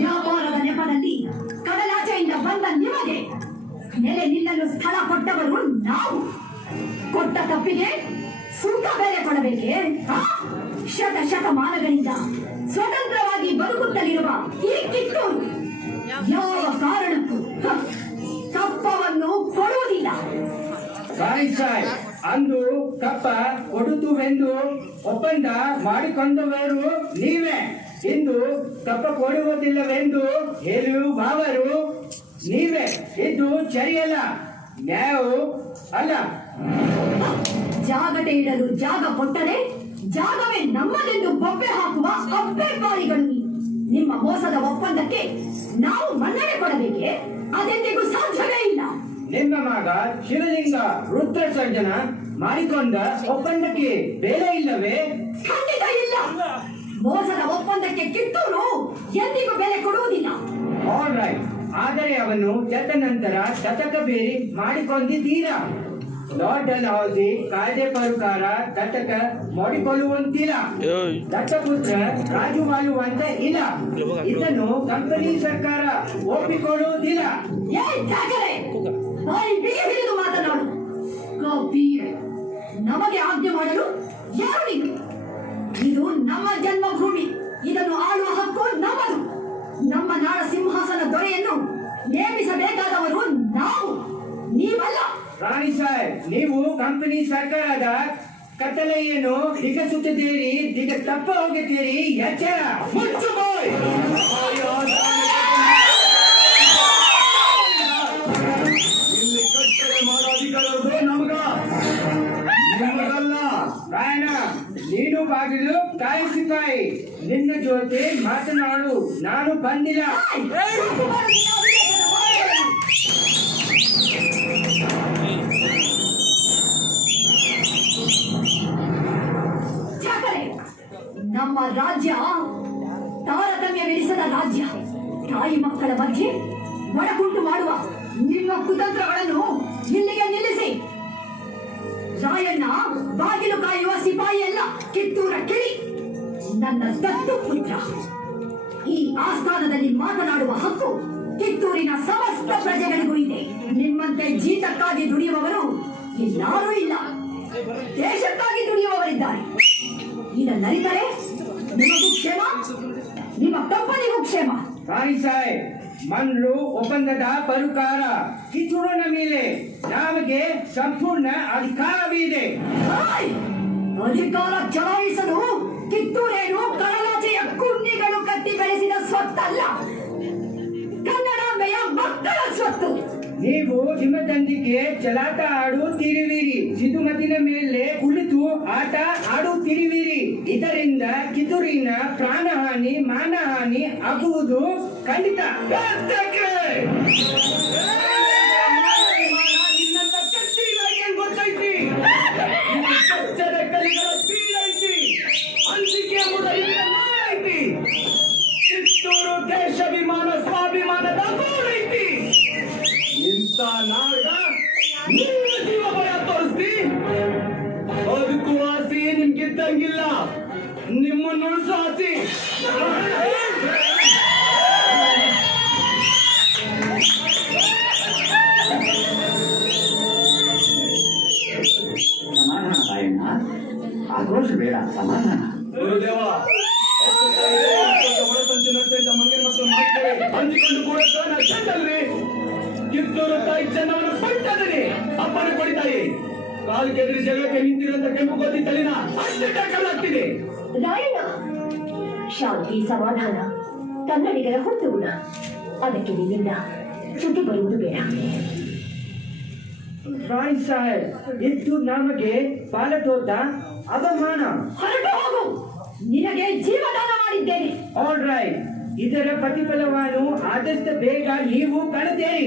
ವ್ಯಾಪಾರದ ನೆಪದಲ್ಲಿ ಕಡಲಾಚೆಯಿಂದ ಬಂದ ನಿಮಗೆ ನೆಲೆ ನಿಲ್ಲಲು ಸ್ಥಳ ಕೊಟ್ಟವರು ನಾವು. ಕೊಟ್ಟ ತಪ್ಪಿಗೆ ಸುಂಕ ಬೆಲೆ ಕೊಡಬೇಕೆ? ಶತಮಾನಗಳಿಂದ ಸ್ವತಂತ್ರವಾಗಿ ಬದುಕುತ್ತಲಿರುವ ಈ ಕಿತ್ತೂರು ಯಾವ ಕಾರಣಕ್ಕೂ ಕಪ್ಪವನ್ನು ಕೊಡುವುದಿಲ್ಲ. ಅಂದು ಕಪ್ಪ ಕೊಡುತ್ತುವೆಂದು ಒಪ್ಪಂದ ಮಾಡಿಕೊಂಡವರು ನೀವೇ. ಇಂದು ಕಪ್ಪ ಕೊಡುವುದಿಲ್ಲವೆಂದು ಹೇಳುವವರು ನೀವೇ. ಇದು ಸರಿಯಲ್ಲ, ನ್ಯಾಯ ಅಲ್ಲ. ಜಾಗಟೆ ಇಡಲು ಜಾಗ ಕೊಟ್ಟರೆ ಜಾಗವೇ ನಮ್ಮದೆಂದು ಬೊಬ್ಬೆ ಹಾಕುವ ಅಪ್ಪೆಪಾರಿಗಳು. ನಿಮ್ಮ ಮೋಸದ ಒಪ್ಪಂದಕ್ಕೆ ನಾವು ಮನ್ನಣೆ ಕೊಡಬೇಕೆ? ಅದೆಂದಿಗೂ ಸಾಧ್ಯವೇ ಇಲ್ಲ. ನಿಮ್ಮ ಮಗ ಶಿವಲಿಂಗ ರುದ್ರ ಸರ್ಜನ ಮಾಡಿಕೊಂಡ ಒಪ್ಪಂದಕ್ಕೆ ಬೆಲೆ ಇಲ್ಲವೇ? ಖಂಡಿತ ಇಲ್ಲ. ಮೋಸದ ಒಪ್ಪಂದಕ್ಕೆ ಕಿತ್ತೂರು ಎಂದಿಗೂ ಬೆಲೆ ಕೊಡುವುದಿಲ್ಲ. ಆಲ್ ರೈಟ್, ಆದರೆ ಅವನು ಚತ್ತ ನಂತರ ಶತಕ ಬೇರಿ ಮಾಡಿಕೊಂಡಿದ್ದೀರಾ. ಲಾರ್ಡ್ ಹೌಸಿ ಕಾಯ್ದೆ ಪ್ರಕಾರ ದತ್ತಕ ಮಾಡಿಕೊಳ್ಳುವಂತಿಲ್ಲ. ದತ್ತಪುತ್ರ ರಾಜು ಮಾಡುವಂತ ಇಲ್ಲ. ಇದನ್ನು ಕಂಪನಿ ಸರ್ಕಾರ ಒಪ್ಪಿಕೊಳ್ಳುವುದಿಲ್ಲ. ಹಿಡಿದು ಮಾತನಾಡು. ನಮಗೆ ಆಜ್ಞೆ ಮಾಡಲು ಯಾರು ನೀನು? ಇದು ನಮ್ಮ ಜನ್ಮಭೂಮಿ. ಇದನ್ನು ಆಳುವ ಹಕ್ಕು ನಮ್ಮದು. ನಮ್ಮ ನಾಡ ಸಿಂಹಾಸನ ದೊರೆಯನ್ನು ನೇಮಿಸಬೇಕಾದವರು ನಾವು, ನೀವಲ್ಲ. ರಾಣಿ ಸಾಹೇಬ್, ನೀವು ಕಂಪನಿ ಸರ್ಕಾರದ ಕತ್ತಲೆಯನ್ನು ದಿಗಸುತ್ತಿದ್ದೀರಿ. ದಿಗ ತಪ್ಪ ಹೋಗುತ್ತೀರಿ. ಎಚ್ಚರ. ಮುಚ್ಚು ಬಾಯ್. ಇಲ್ಲಿ ಕಟ್ಟಳೆ ಮಾಡೋ ಅಧಿಕಾರ ನಮಗ, ನಿಮಗಲ್ಲ. ರಾಯಣ, ನೀನು ಬಾಗಿಲು ಕಾಯಿಸಿಪಾಯಿ. ನಿನ್ನ ಜೊತೆ ಮಾತನಾಡು ನಾನು ಬಂದಿಲ್ಲ. ನಮ್ಮ ರಾಜ್ಯ ತಾರತಮ್ಯವೆನಿಸದ ರಾಜ್ಯ. ತಾಯಿ ಮಕ್ಕಳ ಮಧ್ಯೆ ಒಡಕುಂಟು ಮಾಡುವ ನಿಮ್ಮ ಕುತಂತ್ರಗಳನ್ನು ಇಲ್ಲಿಗೆ ನಿಲ್ಲಿಸಿ. ರಾಯಣ್ಣ ಬಾಗಿಲು ಕಾಯುವ ಸಿಪಾಯಿ ಅಲ್ಲ, ಕಿತ್ತೂರ ಕಿಳಿ. ನನ್ನ ದತ್ತು ಪುತ್ರ. ಈ ಆಸ್ಥಾನದಲ್ಲಿ ಮಾತನಾಡುವ ಹಕ್ಕು ಕಿತ್ತೂರಿನ ಸಮಸ್ತ ಪ್ರಜೆಗಳಿಗೂ ಇದೆ. ನಿಮ್ಮಂತೆ ಜೀತಕ್ಕಾಗಿ ದುಡಿಯುವವರು ಇಲ್ಲಾರೂ ಇಲ್ಲ. ದೇಶಕ್ಕಾಗಿ ದುಡಿಯುವವರಿದ್ದಾರೆ. ಇದನ್ನರಿತರೆ ನಿಮಗೂ ಕ್ಷೇಮ, ನಿಮ್ಮ ಕಂಪನಿಗೂ ಕ್ಷೇಮ. ರಾಣಿ ಸಾಹೇಬ್, ಮನ್ರು ಒಪ್ಪಂದದ ಪ್ರಕಾರ ಕಿತ್ತೂರಿನ ಮೇಲೆ ನಮಗೆ ಸಂಪೂರ್ಣ ಅಧಿಕಾರವಿದೆ. ಅಧಿಕಾರ ಚಲಾಯಿಸಲು ಕಿತ್ತೂರೇನು ಕಡಲಾಚೆಯ ಕುಂಡಿಗಳು ಕಟ್ಟಿ ಬೆಳೆಸಿದ ಸ್ವತ್ತಲ್ಲ, ಕನ್ನಡಾಂಬೆಯ ಮಕ್ಕಳ ಸ್ವತ್ತು. ನೀವು ನಿಮ್ಮದೊಂದಿಗೆ ಚಲಾಟ ಆಡುತ್ತಿರುವಿರಿ. ಸಿಧುಮತಿನ ಮೇಲೆ ಕುಳಿತು ಆಟ ಆಡುತ್ತಿರುವಿರಿ. ಇದರಿಂದ ಕಿತ್ತೂರಿನ ಪ್ರಾಣಹಾನಿ ಮಾನಹಾನಿ ಆಗುವುದು ಖಂಡಿತ. ಗೊತ್ತೈತಿ, ಕಲಿಗಳ ಸ್ಪೀಡ್ ಐತಿ, ಅಂಜಿಕೆ ಎಂಬುದು ಐತಿ. ಕಿತ್ತೂರು ದೇಶಾಭಿಮಾನ ಸ್ವಾಭಿಮಾನದ ಐತಿ. ಇಂಥ ನಾಡ ನಿಮ್ಮ ಜೀವ ಭಯ ತೋರಿಸ್ತಿ ಅದಕ್ಕೂ ಆಸೆ ನಿಮ್ಗಿದ್ದಂಗಿಲ್ಲ. ನಿಮ್ಮನ್ನು ಉಳಿಸೋ ಆಸೆ. ಸಮಾಧಾನ ತಾಯಣ್ಣ, ಆಕ್ರೋಶ ಬೇಡ, ಸಮಾಧಾನ. ಗುರುದೇವ, ಹಂಚಿಕೊಂಡು ಕೂಡ ಚಂದಲ್ರಿ. ಕಿತ್ತೂರು ತಾಯಿ ಚೆನ್ನವನ್ನು ಕೊಟ್ಟದರಿ. ಅಪ್ಪನ ಕೊಡಿತಾಯಿ ಕಾಲು ಕೆದರಿ ಜಗಳಕ್ಕೆ ನಿಂತಿರುವಂತ ಕೆಂಪು ಗೋಧಿ ತಲೆನ ಕಲ್ಲಾಗ್ತಿದೆ. ರಾಯಣ್ಣ, ಶಾಂತಿ ಸಮಾಧಾನ ಕನ್ನಡಿಗರ ಹೊತ್ತು ಗುಣ. ಅದಕ್ಕೆ ನಿನ್ನಿಂದ ಚ್ಯುತಿ ಬರುವುದು ಬೇಡ. ರಾಣಿ ಸಾಹೇಬ್, ಇದು ನಮಗೆ ಪಾಲತೋತ ಅವಮಾನ. ಹೊರಟು ಹೋಗು, ನಿನಗೆ ಜೀವದಾನ ಮಾಡಿದ್ದೇನೆ. ಆಲ್ ರೈಟ್, ಇದರ ಪ್ರತಿಫಲವನ್ನು ಆದಷ್ಟು ಬೇಗ ನೀವು ಕಾಣುತ್ತೀರಿ.